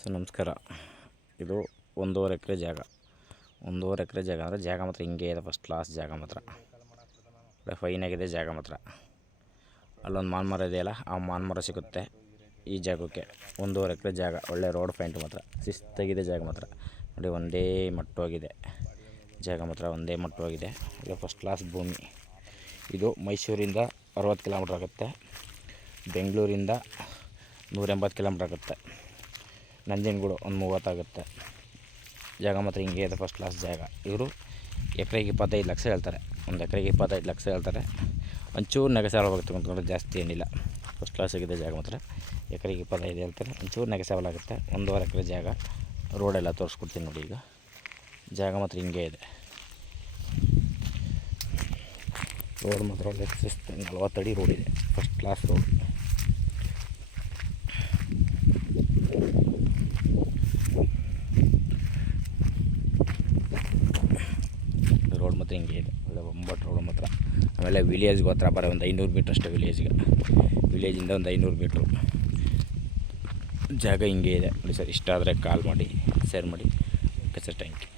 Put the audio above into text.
So ನಮಸ್ಕಾರ. ಇದು 1.5 ಎಕರೆ ಜಾಗ. 1.5 ಎಕರೆ ಜಾಗ ಅಂದರೆ ಜಾಗ ಮಾತ್ರ ಹಿಂಗೆ ಇದೆ. ಫಸ್ಟ್ ಕ್ಲಾಸ್ ಜಾಗ ಮಾತ್ರ ಫೈನ್ ಆಗಿದೆ ಜಾಗ ಮಾತ್ರ. ಅಲ್ಲೊಂದು ಮಾನ್ಮರ ಇದೆಯಲ್ಲ, ಆ ಮಾನ್ಮರ ಸಿಗುತ್ತೆ ಈ ಜಾಗಕ್ಕೆ. 1.5 ಎಕರೆ ಜಾಗ, ಒಳ್ಳೆ ರೋಡ್ ಪಾಯಿಂಟ್ ಮಾತ್ರ, ಶಿಸ್ತಾಗಿದೆ ಜಾಗ ಮಾತ್ರ. ನೋಡಿ, ಒಂದೇ ಮಟ್ಟವಾಗಿದೆ ಜಾಗ ಮಾತ್ರ, ಒಂದೇ ಮಟ್ಟವಾಗಿದೆ. ಇದು ಫಸ್ಟ್ ಕ್ಲಾಸ್ ಭೂಮಿ. ಇದು ಮೈಸೂರಿಂದ 60 ಕಿಲೋಮೀಟ್ರ್ ಆಗುತ್ತೆ, ಬೆಂಗಳೂರಿಂದ 180 ಕಿಲೋಮೀಟ್ರ್ ಆಗುತ್ತೆ, ನಂಜನಗೂಡು ಒಂದು 30 ಆಗುತ್ತೆ. ಜಾಗ ಮಾತ್ರ ಹಿಂಗೆ ಇದೆ, ಫಸ್ಟ್ ಕ್ಲಾಸ್ ಜಾಗ. ಇವರು ಎಕರೆಗೆ 25 ಲಕ್ಷ ಹೇಳ್ತಾರೆ. ಒಂದು ಎಕರೆಗೆ 25 ಲಕ್ಷ ಹೇಳ್ತಾರೆ. ಒಂಚೂರು ನೆಗೆಸಬಲ್ ಆಗುತ್ತೆ ಅಂದ್ಕೊಂಡ್ರೆ, ಜಾಸ್ತಿ ಏನಿಲ್ಲ. ಫಸ್ಟ್ ಕ್ಲಾಸ್ ಆಗಿದೆ ಜಾಗ ಮಾತ್ರ. ಎಕರೆಗೆ 25 ಹೇಳ್ತಾರೆ, ಒಂಚೂರು ನೆಗೆಸಬಲ್ ಆಗುತ್ತೆ. 1.5 ಎಕರೆ ಜಾಗ, ರೋಡೆಲ್ಲ ತೋರಿಸ್ಕೊಡ್ತೀನಿ ನೋಡಿ. ಈಗ ಜಾಗ ಮಾತ್ರ ಹಿಂಗೆ ಇದೆ. ರೋಡ್ ಮಾತ್ರ ಒಳ್ಳೆ 40 ಅಡಿ ರೋಡ್ ಇದೆ, ಫಸ್ಟ್ ಕ್ಲಾಸ್ ರೋಡ್. ರೋಡ್ ಮಾತ್ರ ಹಿಂಗೆ ಇದೆ, ಒಳ್ಳೆ ಒಂಬತ್ತು ರೋಡ್ ಮಾತ್ರ. ಆಮೇಲೆ ವಿಲೇಜ್ಗೆ ಹತ್ರ ಬರೋ ಒಂದು 500 ಮೀಟ್ರ್ ಅಷ್ಟೇ ವಿಲೇಜಿಂದ ಒಂದು 500 ಮೀಟ್ರು ಜಾಗ ಹಿಂಗೆ ಇದೆ ನೋಡಿ ಸರ್. ಇಷ್ಟ ಆದರೆ ಕಾಲ್ ಮಾಡಿ, ಶೇರ್ ಮಾಡಿ. Okay sir, thank you.